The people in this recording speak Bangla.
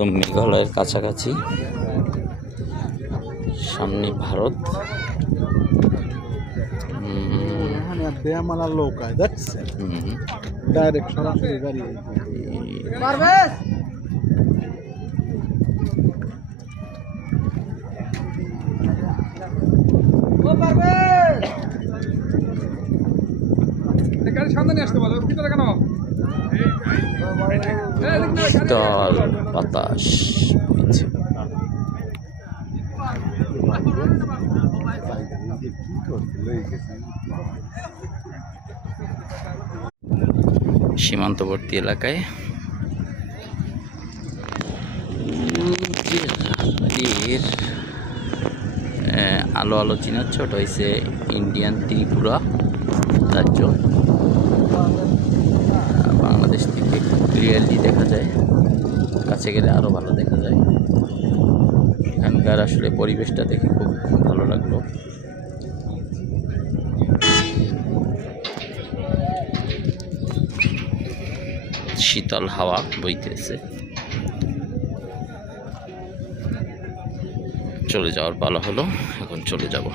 একদম মেঘালয়ের কাছাকাছি, সামনে ভারত। বেয়ামালার নৌকায় দেখছেন ডাইরেক্ট সরাসরি গাড়ি সামনে আসতে বলো ভিতরে কেন শীতল বাতাস বইছে। সীমান্তবর্তী এলাকায় রাতের আলো আলো চিনাচ্ছে, ওটা হয়েছে ইন্ডিয়ান ত্রিপুরা রাজ্য। বাংলাদেশ থেকে ক্লিয়ারলি দেখা যায়, কাছে গেলে আরও ভালো দেখা যায়। এখানকার আসলে পরিবেশটা দেখে খুব ভালো লাগলো। শীতল হাওয়া বইতেছে। চলে যাওয়ার পালা হলো, এখন চলে যাব।